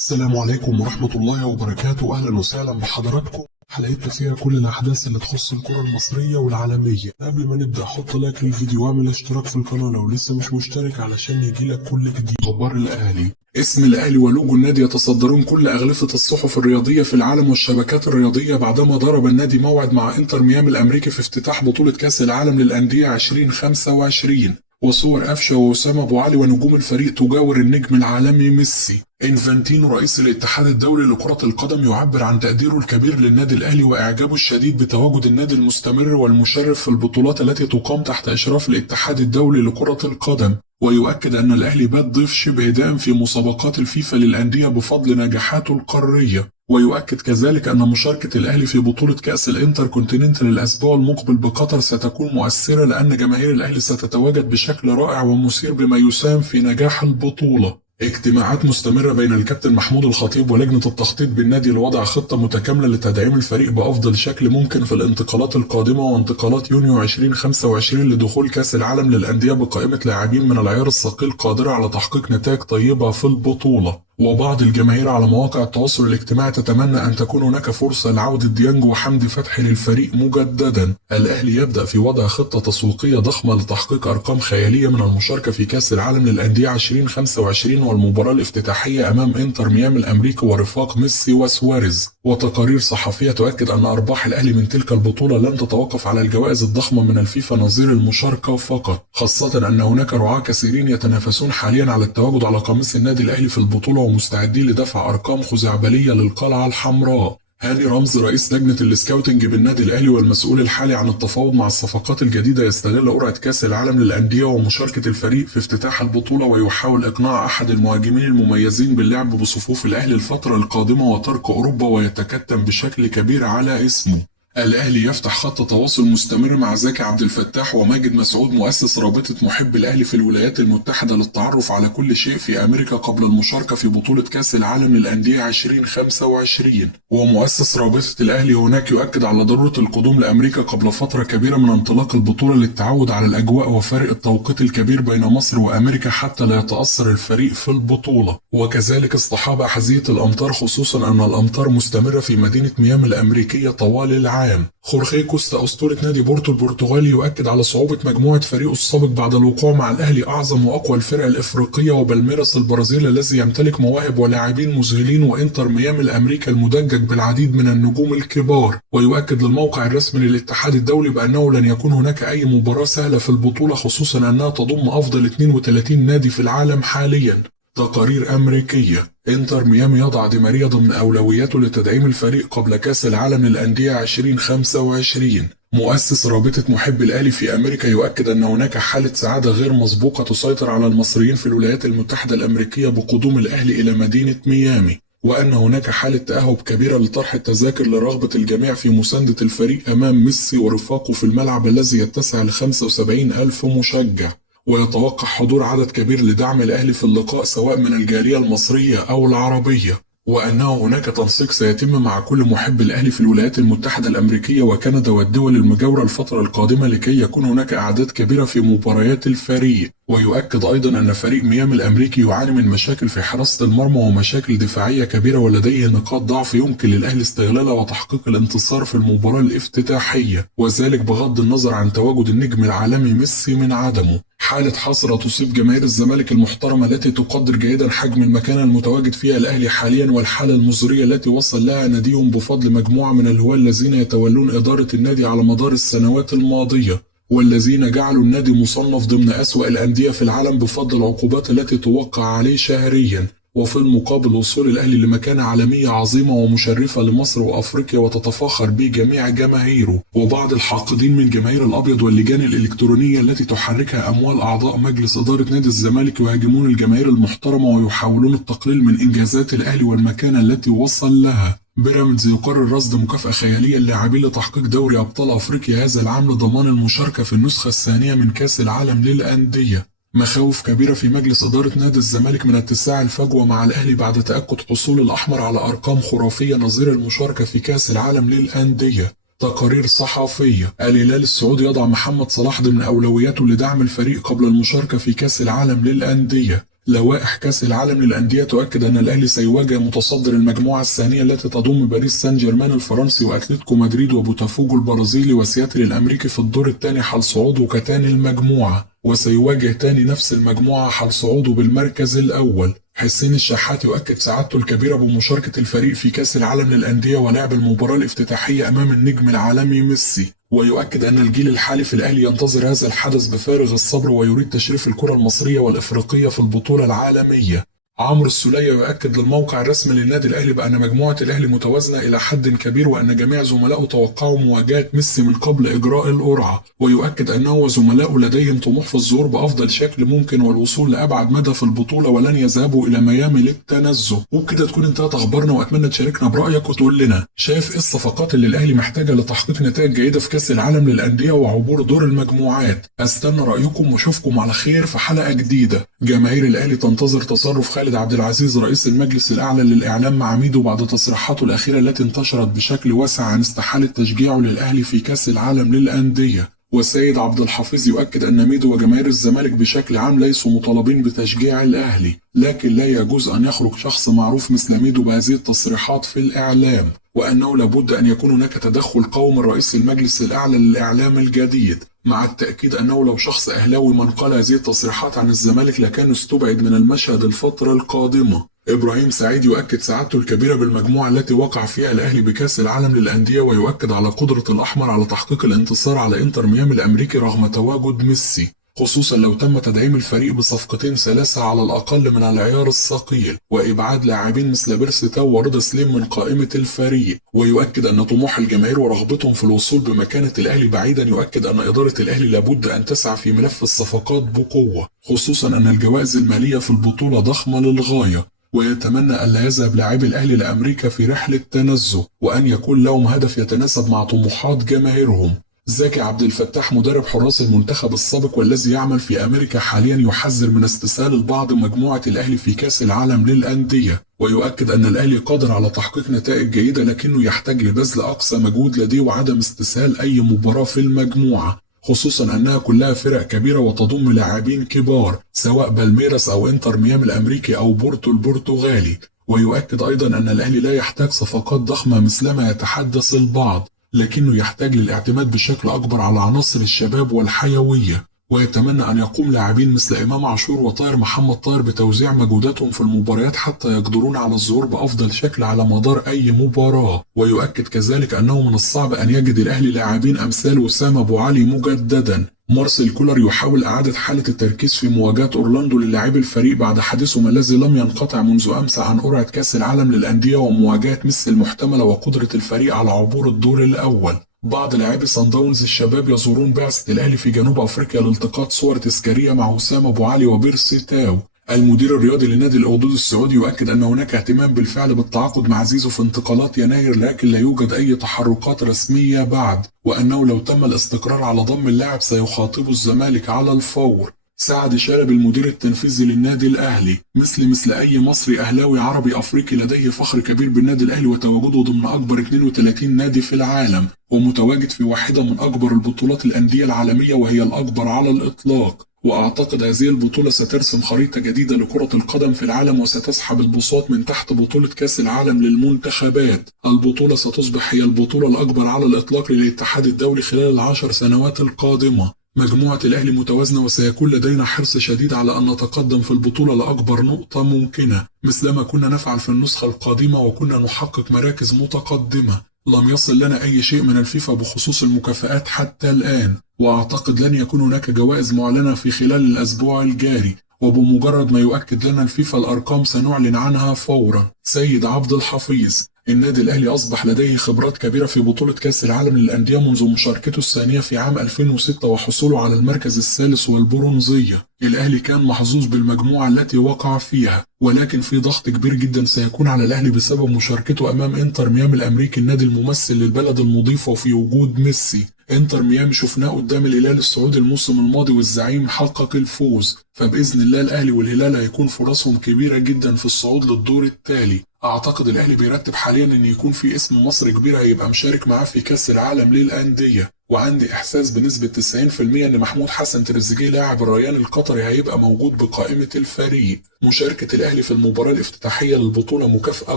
السلام عليكم ورحمة الله وبركاته. أهلا وسهلا بحضراتكم. حلقتنا فيها كل الأحداث اللي تخص الكرة المصرية والعالمية. قبل ما نبدأ حط لايك للفيديو واعمل اشتراك في القناة لو لسه مش مشترك علشان يجيلك كل جديد. أخبار الأهلي. اسم الأهلي ولوجو النادي يتصدرون كل أغلفة الصحف الرياضية في العالم والشبكات الرياضية بعدما ضرب النادي موعد مع انتر ميامي الأمريكي في افتتاح بطولة كأس العالم للأندية 2025. وصور قفشه وأسامة أبو علي ونجوم الفريق تجاور النجم العالمي ميسي. انفانتينو رئيس الاتحاد الدولي لكرة القدم يعبر عن تقديره الكبير للنادي الأهلي وإعجابه الشديد بتواجد النادي المستمر والمشرف في البطولات التي تقام تحت إشراف الاتحاد الدولي لكرة القدم، ويؤكد أن الأهلي بات ضيف شبه دائم في مسابقات الفيفا للأندية بفضل نجاحاته القارية. ويؤكد كذلك أن مشاركة الأهلي في بطولة كأس الانتركونتيننتال الأسبوع المقبل بقطر ستكون مؤثرة لأن جماهير الأهلي ستتواجد بشكل رائع ومثير بما يساهم في نجاح البطولة. اجتماعات مستمرة بين الكابتن محمود الخطيب ولجنة التخطيط بالنادي لوضع خطة متكاملة لتدعيم الفريق بأفضل شكل ممكن في الانتقالات القادمة وانتقالات يونيو 2025 لدخول كأس العالم للأندية بقائمة لاعبين من العيار الثقيل قادرة على تحقيق نتائج طيبة في البطولة. وبعض الجماهير على مواقع التواصل الاجتماعي تتمنى أن تكون هناك فرصة لعودة ديانج وحمدي فتحي للفريق مجددا. الأهلي يبدأ في وضع خطة تسويقية ضخمة لتحقيق أرقام خيالية من المشاركة في كأس العالم للأندية 2025 والمباراة الافتتاحية أمام انتر ميامي الأمريكي ورفاق ميسي وسواريز. وتقارير صحفية تؤكد أن أرباح الأهلي من تلك البطولة لن تتوقف على الجوائز الضخمة من الفيفا نظير المشاركة فقط، خاصة أن هناك رعاة كثيرين يتنافسون حاليا على التواجد على قميص النادي الأهلي في البطولة ومستعدين لدفع أرقام خزعبلية للقلعة الحمراء. هاني رمزي رئيس لجنة السكاوتنج بالنادي الأهلي والمسؤول الحالي عن التفاوض مع الصفقات الجديدة يستغل قرعة كأس العالم للأندية ومشاركة الفريق في افتتاح البطولة ويحاول إقناع أحد المهاجمين المميزين باللعب بصفوف الأهلي الفترة القادمة وترك أوروبا ويتكتم بشكل كبير على اسمه. الأهلي يفتح خط تواصل مستمر مع زكي عبد الفتاح وماجد مسعود مؤسس رابطة محب الأهلي في الولايات المتحدة للتعرف على كل شيء في أمريكا قبل المشاركة في بطولة كأس العالم للأندية 2025. ومؤسس رابطة الأهلي هناك يؤكد على ضرورة القدوم لأمريكا قبل فترة كبيرة من انطلاق البطولة للتعود على الأجواء وفارق التوقيت الكبير بين مصر وأمريكا حتى لا يتأثر الفريق في البطولة. وكذلك اصطحاب أحذية الأمطار خصوصا أن الأمطار مستمرة في مدينة ميامي الأمريكية طوال العام. خورخيه كوستا أسطورة نادي بورتو البرتغالي يؤكد على صعوبة مجموعة فريقه السابق بعد الوقوع مع الأهلي أعظم وأقوى الفرق الإفريقية وبالميراس البرازيل الذي يمتلك مواهب ولاعبين مذهلين وإنتر ميامي الأمريكي المدجج بالعديد من النجوم الكبار. ويؤكد للموقع الرسمي للاتحاد الدولي بأنه لن يكون هناك أي مباراة سهلة في البطولة خصوصا أنها تضم أفضل 32 نادي في العالم حاليا. تقارير أمريكية. انتر ميامي يضع دي ماريا ضمن أولوياته لتدعيم الفريق قبل كأس العالم للأندية 2025. مؤسس رابطة محب الأهلي في أمريكا يؤكد أن هناك حالة سعادة غير مسبوقة تسيطر على المصريين في الولايات المتحدة الأمريكية بقدوم الأهلي إلى مدينة ميامي، وأن هناك حالة تأهب كبيرة لطرح التذاكر لرغبة الجميع في مساندة الفريق أمام ميسي ورفاقه في الملعب الذي يتسع ل 75,000 مشجع. ويتوقع حضور عدد كبير لدعم الأهلي في اللقاء سواء من الجالية المصرية أو العربية، وأنه هناك تنسيق سيتم مع كل محب الأهلي في الولايات المتحدة الأمريكية وكندا والدول المجاورة الفترة القادمة لكي يكون هناك أعداد كبيرة في مباريات الفريق. ويؤكد أيضا أن فريق ميامي الأمريكي يعاني من مشاكل في حراسة المرمى ومشاكل دفاعية كبيرة ولديه نقاط ضعف يمكن للأهلي استغلالها وتحقيق الانتصار في المباراة الافتتاحية، وذلك بغض النظر عن تواجد النجم العالمي ميسي من عدمه. حالة حسرة تصيب جماهير الزمالك المحترمة التي تقدر جيدا حجم المكانة المتواجد فيها الأهلي حاليا والحالة المزرية التي وصل لها ناديهم بفضل مجموعة من الهواة الذين يتولون إدارة النادي على مدار السنوات الماضية، والذين جعلوا النادي مصنف ضمن أسوأ الأندية في العالم بفضل العقوبات التي توقع عليه شهريا. وفي المقابل وصول الأهلي لمكانة عالمية عظيمة ومشرفة لمصر وأفريقيا وتتفاخر به جميع جماهيره. وبعض الحاقدين من جماهير الأبيض واللجان الإلكترونية التي تحركها أموال أعضاء مجلس إدارة نادي الزمالك يهاجمون الجماهير المحترمة ويحاولون التقليل من إنجازات الأهلي والمكانة التي وصل لها. بيراميدز يقرر رصد مكافأة خيالية للاعبين لتحقيق دوري أبطال أفريقيا هذا العام لضمان المشاركة في النسخة الثانية من كأس العالم للأندية. مخاوف كبيرة في مجلس إدارة نادي الزمالك من اتساع الفجوة مع الأهلي بعد تأكد حصول الأحمر على أرقام خرافية نظير المشاركة في كأس العالم للأندية. تقارير صحفية. الهلال السعودي يضع محمد صلاح ضمن أولوياته لدعم الفريق قبل المشاركة في كأس العالم للأندية. لوائح كأس العالم للأندية تؤكد أن الأهلي سيواجه متصدر المجموعة الثانية التي تضم باريس سان جيرمان الفرنسي وأتلتيكو مدريد وبوتافوجو البرازيلي وسياتل الأمريكي في الدور الثاني حال صعوده كتاني المجموعة، وسيواجه تاني نفس المجموعة حال صعوده بالمركز الأول. حسين الشحات يؤكد سعادته الكبيرة بمشاركة الفريق في كأس العالم للأندية ولعب المباراة الافتتاحية أمام النجم العالمي ميسي، ويؤكد أن الجيل الحالي في الأهلي ينتظر هذا الحدث بفارغ الصبر ويريد تشريف الكرة المصرية والإفريقية في البطولة العالمية. عمرو السولية يؤكد للموقع الرسمي للنادي الأهلي بأن مجموعة الأهلي متوازنة إلى حد كبير وأن جميع زملائه توقعوا مواجهة ميسي من قبل إجراء القرعة، ويؤكد أنه وزملائه لديهم طموح في الظهور بأفضل شكل ممكن والوصول لأبعد مدى في البطولة ولن يذهبوا إلى ميامي للتنزه. وبكده تكون انتهت أخبارنا، وأتمنى تشاركنا برأيك وتقول لنا شايف إيه الصفقات اللي الأهلي محتاجة لتحقيق نتائج جيدة في كأس العالم للأندية وعبور دور المجموعات. أستنى رأيكم وأشوفكم على خير في حلقة جديدة. جماهير الأهلي تنتظر تصرف خالد عبد العزيز رئيس المجلس الأعلى للإعلام مع ميدو بعد تصريحاته الأخيرة التي انتشرت بشكل واسع عن استحالة تشجيعه للأهلي في كأس العالم للأندية. والسيد عبد الحفيظ يؤكد أن ميدو وجماهير الزمالك بشكل عام ليسوا مطالبين بتشجيع الأهلي، لكن لا يجوز أن يخرج شخص معروف مثل ميدو بهذه التصريحات في الإعلام، وأنه لابد أن يكون هناك تدخل قوي من رئيس المجلس الأعلى للإعلام الجديد، مع التأكيد أنه لو شخص أهلاوي من قال هذه التصريحات عن الزمالك لكان استبعد من المشهد الفترة القادمة. إبراهيم سعيد يؤكد سعادته الكبيرة بالمجموعة التي وقع فيها الأهلي بكأس العالم للأندية، ويؤكد على قدرة الأحمر على تحقيق الانتصار على إنتر ميامي الأمريكي رغم تواجد ميسي، خصوصا لو تم تدعيم الفريق بصفقتين ثلاثة على الأقل من العيار الثقيل وإبعاد لاعبين مثل بيرسي تاو ورضا سليم من قائمة الفريق. ويؤكد أن طموح الجماهير ورغبتهم في الوصول بمكانة الأهلي بعيدا، يؤكد أن إدارة الأهلي لابد أن تسعى في ملف الصفقات بقوة، خصوصا أن الجوائز المالية في البطولة ضخمة للغاية، ويتمنى ألا يذهب لاعبي الأهلي لأمريكا في رحلة تنزه، وأن يكون لهم هدف يتناسب مع طموحات جماهيرهم. زكي عبد الفتاح مدرب حراس المنتخب السابق والذي يعمل في أمريكا حاليا يحذر من استسهال البعض مجموعة الأهلي في كأس العالم للأندية، ويؤكد أن الأهلي قادر على تحقيق نتائج جيدة لكنه يحتاج لبذل أقصى مجهود لديه وعدم استسهال أي مباراة في المجموعة، خصوصا أنها كلها فرق كبيرة وتضم لاعبين كبار سواء بالميراس أو إنتر ميامي الأمريكي أو بورتو البرتغالي. ويؤكد أيضا أن الأهلي لا يحتاج صفقات ضخمة مثلما يتحدث البعض، لكنه يحتاج للاعتماد بشكل أكبر على عناصر الشباب والحيوية، ويتمنى أن يقوم لاعبين مثل إمام عاشور وطاهر محمد طاهر بتوزيع مجهوداتهم في المباريات حتى يقدرون على الظهور بأفضل شكل على مدار أي مباراة. ويؤكد كذلك أنه من الصعب أن يجد الأهلي لاعبين أمثال وسام أبو علي مجددا. مارسيل كولر يحاول إعادة حالة التركيز في مواجهة أورلاندو للاعبي الفريق بعد حديثهم الذي لم ينقطع منذ أمس عن قرعة كأس العالم للأندية ومواجهة ميسي المحتملة وقدرة الفريق على عبور الدور الأول. بعض لاعبي صن داونز الشباب يزورون بعثة الأهلي في جنوب أفريقيا لالتقاط صور تذكارية مع وسام أبو علي وبيرسي تاو. المدير الرياضي لنادي الأخدود السعودي يؤكد أن هناك اهتمام بالفعل بالتعاقد مع زيزو في انتقالات يناير، لكن لا يوجد أي تحركات رسمية بعد، وأنه لو تم الاستقرار على ضم اللاعب سيخاطب الزمالك على الفور. سعد شارب المدير التنفيذي للنادي الأهلي مثل أي مصري أهلاوي عربي أفريقي لديه فخر كبير بالنادي الأهلي وتواجده ضمن أكبر 32 نادي في العالم، ومتواجد في واحدة من أكبر البطولات الأندية العالمية وهي الأكبر على الإطلاق. وأعتقد هذه البطولة سترسم خريطة جديدة لكرة القدم في العالم وستسحب البساط من تحت بطولة كأس العالم للمنتخبات. البطولة ستصبح هي البطولة الأكبر على الإطلاق للاتحاد الدولي خلال ال10 سنوات القادمة. مجموعة الأهلي متوازنة وسيكون لدينا حرص شديد على أن نتقدم في البطولة لأكبر نقطة ممكنة مثلما كنا نفعل في النسخة القادمة وكنا نحقق مراكز متقدمة. لم يصل لنا أي شيء من الفيفا بخصوص المكافآت حتى الآن، وأعتقد لن يكون هناك جوائز معلنة في خلال الأسبوع الجاري، وبمجرد ما يؤكد لنا الفيفا الأرقام سنعلن عنها فورا. سيد عبد الحفيظ: النادي الأهلي أصبح لديه خبرات كبيرة في بطولة كأس العالم للأندية منذ مشاركته الثانية في عام 2006 وحصوله على المركز الثالث والبرونزية. الأهلي كان محظوظ بالمجموعة التي وقع فيها، ولكن في ضغط كبير جدا سيكون على الأهلي بسبب مشاركته أمام إنتر ميامي الأمريكي النادي الممثل للبلد المضيف وفي وجود ميسي. إنتر ميامي شفناه قدام الهلال السعودي الموسم الماضي والزعيم حقق الفوز، فبإذن الله الأهلي والهلال هيكون فرصهم كبيرة جدا في الصعود للدور التالي. أعتقد الأهلي بيرتب حاليا إن يكون في اسم مصر كبير هيبقى مشارك معاه في كأس العالم للأندية، وعندي إحساس بنسبة 90% إن محمود حسن تريزيجيه لاعب الريان القطري هيبقى موجود بقائمة الفريق. مشاركة الأهلي في المباراة الافتتاحية للبطولة مكافأة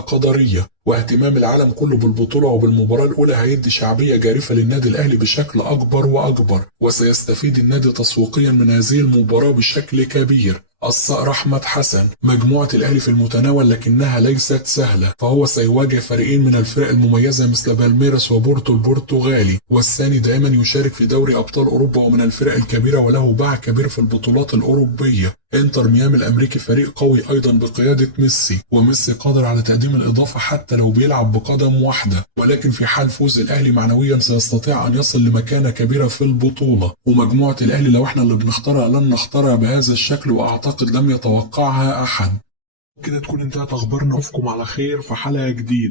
قدرية، واهتمام العالم كله بالبطولة وبالمباراة الأولى هيدي شعبية جارفة للنادي الأهلي بشكل أكبر وأكبر، وسيستفيد النادي تسويقيا من هذه المباراة بشكل كبير. الصقر أحمد حسن: مجموعة الأهلي في المتناول لكنها ليست سهلة، فهو سيواجه فريقين من الفرق المميزة مثل بالميراس وبورتو البرتغالي، والثاني دائما يشارك في دوري أبطال أوروبا ومن الفرق الكبيرة وله باع كبير في البطولات الأوروبية. انتر ميامي الأمريكي فريق قوي أيضا بقيادة ميسي، وميسي قادر على تقديم الإضافة حتى لو بيلعب بقدم واحدة، ولكن في حال فوز الأهلي معنويا سيستطيع أن يصل لمكانة كبيرة في البطولة. ومجموعة الأهلي لو احنا اللي بنختارها لن نختارها بهذا الشكل، وأعتقد لم يتوقعها أحد. كده تكون انتهت أخبارنا، أشوفكم على خير في حلقة جديدة.